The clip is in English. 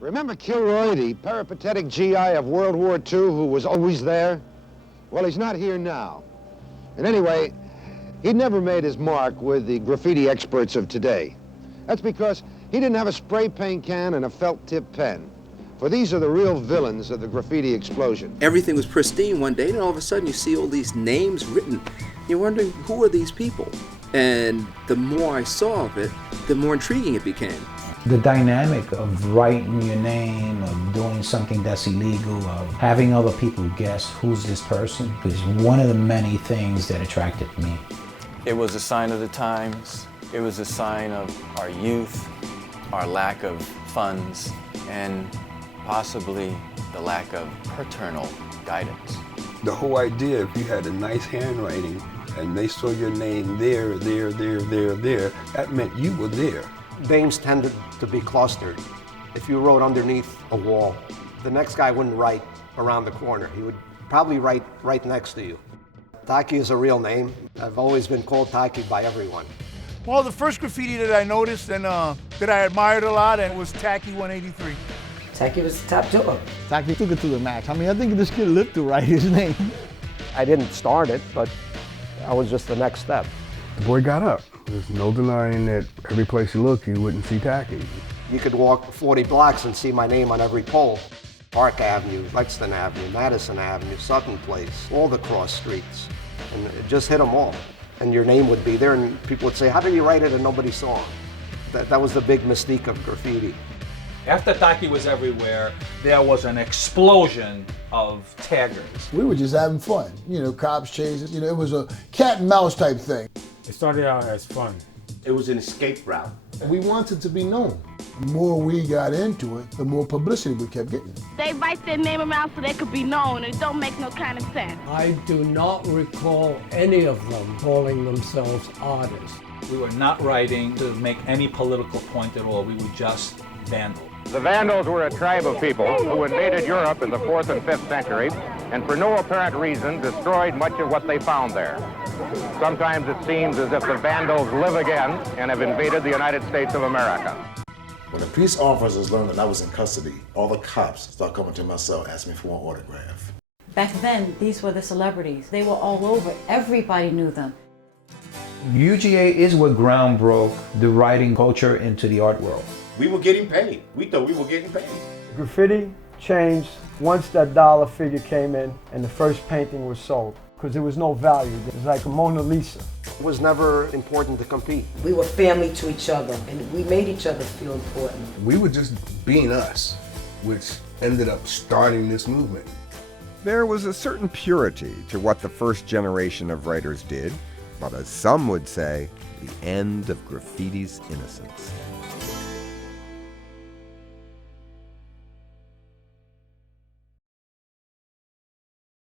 Remember Kilroy, the peripatetic GI of World War II who was always there? Well, he's not here now. And anyway, he'd never made his mark with the graffiti experts of today. That's because he didn't have a spray paint can and a felt-tip pen. For these are the real villains of the graffiti explosion. Everything was pristine one day, and all of a sudden you see all these names written. You're wondering, who are these people? And the more I saw of it, the more intriguing it became. The dynamic of writing your name, of doing something that's illegal, of having other people guess who's this person, is one of the many things that attracted me. It was a sign of the times. It was a sign of our youth, our lack of funds, and possibly the lack of paternal guidance. The whole idea, if you had a nice handwriting and they saw your name there, that meant you were there. Names tended to be clustered. If you wrote underneath a wall, the next guy wouldn't write around the corner. He would probably write right next to you. Taki is a real name. I've always been called Taki by everyone. Well, the first graffiti that I noticed and that I admired a lot and was Tacky 183. Taki was the top dog. Taki took it to the max. I mean, I think this kid lived to write his name. I didn't start it, but I was just the next step. The boy got up. There's no denying that every place you look, you wouldn't see Tacky. You could walk 40 blocks and see my name on every pole. Park Avenue, Lexington Avenue, Madison Avenue, Sutton Place, all the cross streets. And it just hit them all. And your name would be there, and people would say, how did you write it and nobody saw him? That was the big mystique of graffiti. After Taki was everywhere, there was an explosion of taggers. We were just having fun. You know, cops chasing. You know, it was a cat and mouse type thing. It started out as fun. It was an escape route. We wanted to be known. The more we got into it, the more publicity we kept getting. They write their name around so they could be known, and it don't make no kind of sense. I do not recall any of them calling themselves artists. We were not writing to make any political point at all. We were just vandals. The Vandals were a tribe of people who invaded Europe in the 4th and 5th century and for no apparent reason destroyed much of what they found there. Sometimes it seems as if the Vandals live again and have invaded the United States of America. When the police officers learned that I was in custody, all the cops started coming to my cell asking me for an autograph. Back then, these were the celebrities. They were all over. Everybody knew them. UGA is what ground broke the writing culture into the art world. We were getting paid. We thought we were getting paid. Graffiti changed once that dollar figure came in and the first painting was sold, because there was no value. It was like a Mona Lisa. It was never important to compete. We were family to each other, and we made each other feel important. We were just being us, which ended up starting this movement. There was a certain purity to what the first generation of writers did, but as some would say, the end of graffiti's innocence.